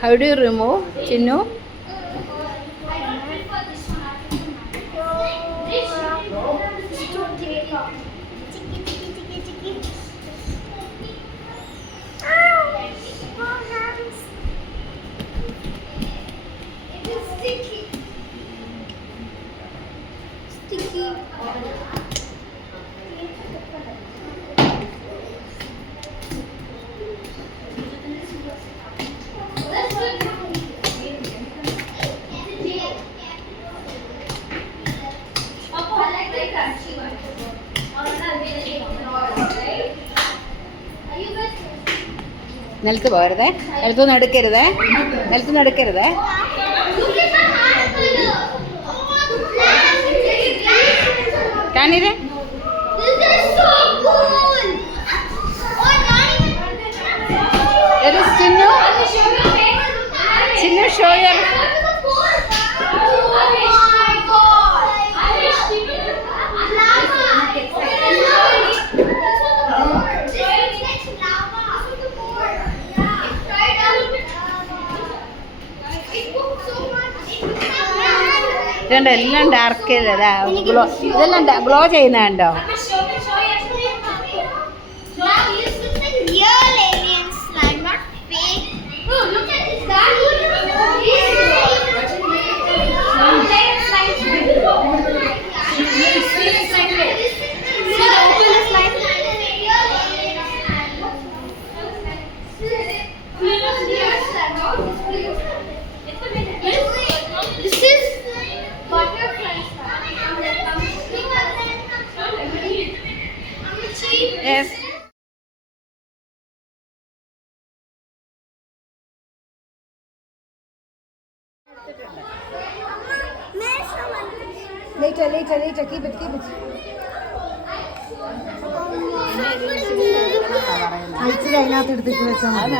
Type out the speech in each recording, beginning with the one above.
How do you remove, Chinnu? നിലത്ത് പോരുതേ, നിലത്തൊന്നും എടുക്കരുതേ, നിലത്തൊന്നും എടുക്കരുതേ. കാണിരേ ചിന്നു, ചിന്നു ഷോ യുവർ. ഇതുണ്ട്, എല്ലാം ഡാർക്ക് ഗ്ലോ, ഇതെല്ലാം ഗ്ലോ ചെയ്യുന്നുണ്ടോ? Yes. Later, keep it. അതിനകത്ത് എടുത്തിട്ട് വെച്ചാൽ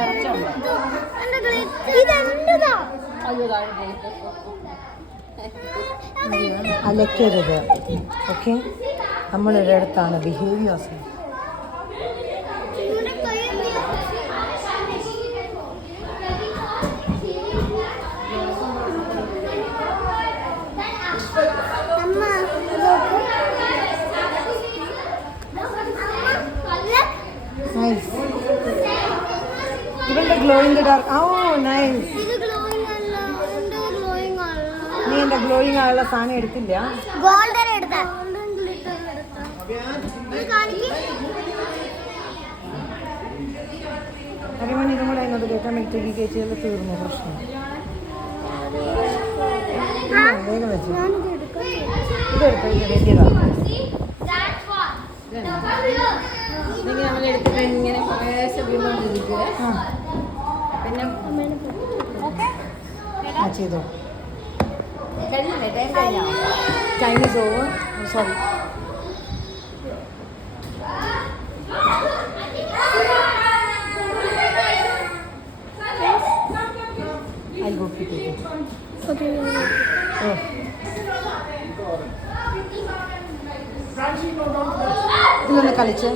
അലക്കരുത്. ഓക്കെ, നമ്മളൊരിടത്താണ് behaviours. Glowing dark. Oh nice. നീ എന്റെ ഗ്ലോയിങ് ആയുള്ള സാധനം എടുത്തില്ല? അരമണി ഇതും കൂടെ അതിനകത്ത് കയറ്റാൻ പറ്റുമെങ്കിൽ കയറ്റിയാൽ തീർന്നു പ്രശ്നം. വേഗം വെച്ചു ഇതെടുത്ത് വലിയതാണ്. നമ്മൾ എടുത്തിട്ട് ഇങ്ങനെ കുറേശ്ശെ വീണ്ടുകൊണ്ടിരിക്കുക. പിന്നെ ചെയ്തോ, കഴിഞ്ഞില്ലേ? ടൈം കഴിഞ്ഞോ? Time is over. Sorry. I'll go keep it. ഇതിലൊന്ന് കളിച്ച്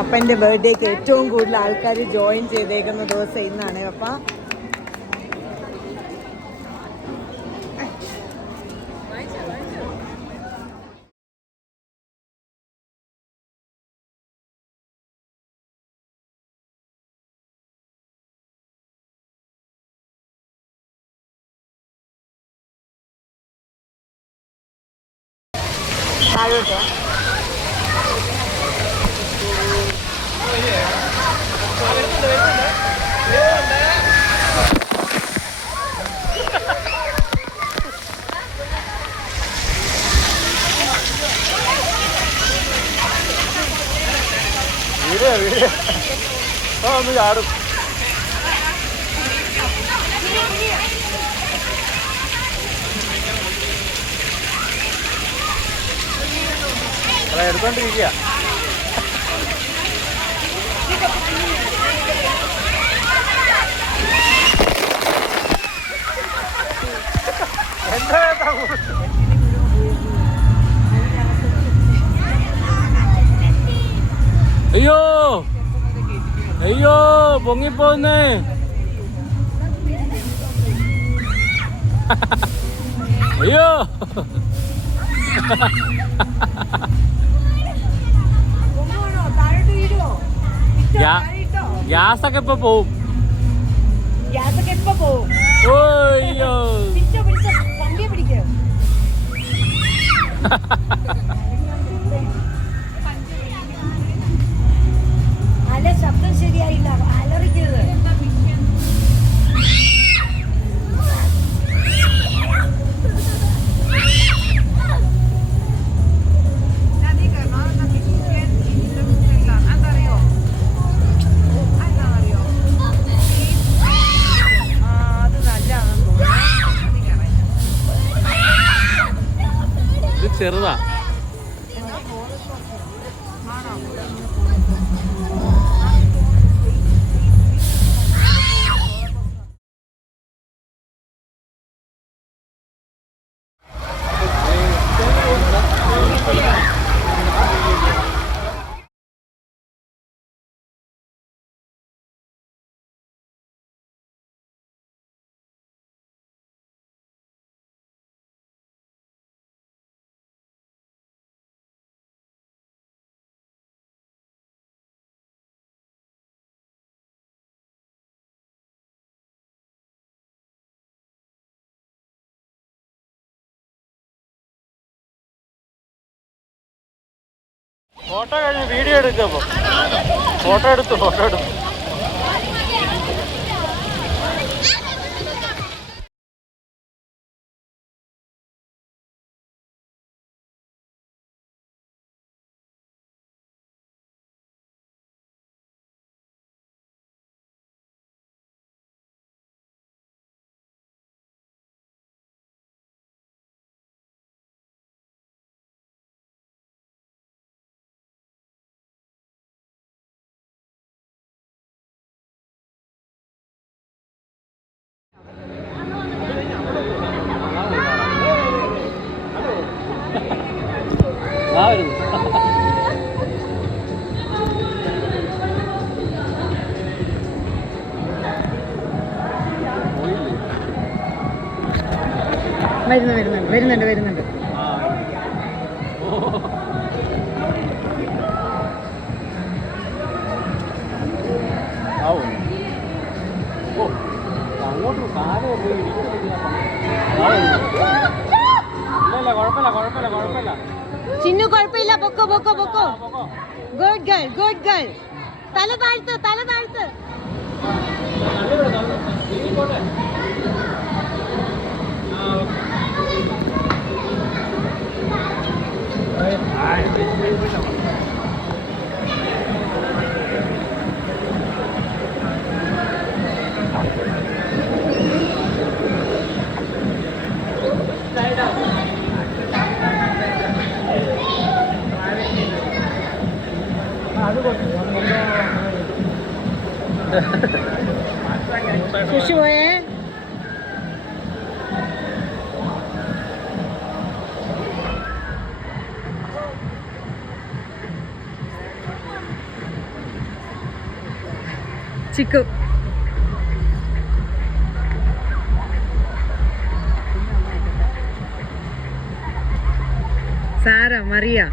അപ്പൻ്റെ ബർത്ത്ഡേക്ക് ഏറ്റവും കൂടുതൽ ആൾക്കാർ ജോയിൻ ചെയ്തേക്കുന്ന ദിവസം ഇന്നാണ്. അപ്പ താഴോട്ട് ഒന്ന് ചാടും. എടുത്തോണ്ടിരിക്കുക. അയ്യോ അയ്യോ പൊങ്ങിപ്പോന്നേ. അയ്യോ ഗ്യാസൊക്കെ ഇപ്പൊ പോവും. ഓയ്യോ അല്ല ശബ്ദം ശരിയായില്ല, അലറിക്കരുത്. ഇത് ചെറുതാ. ഫോട്ടോ കഴിഞ്ഞ് വീഡിയോ എടുക്കുമ്പോൾ ഫോട്ടോ എടുത്തു. വരുന്നുണ്ട്. അങ്ങോട്ട് കാലേ പോയി കുഴപ്പമില്ല. ചിന്നു കുഴപ്പമില്ല, പൊക്കോ. Good girl. തല താഴ്ത്ത്. खुश हुए चिक्कू सारा मरिया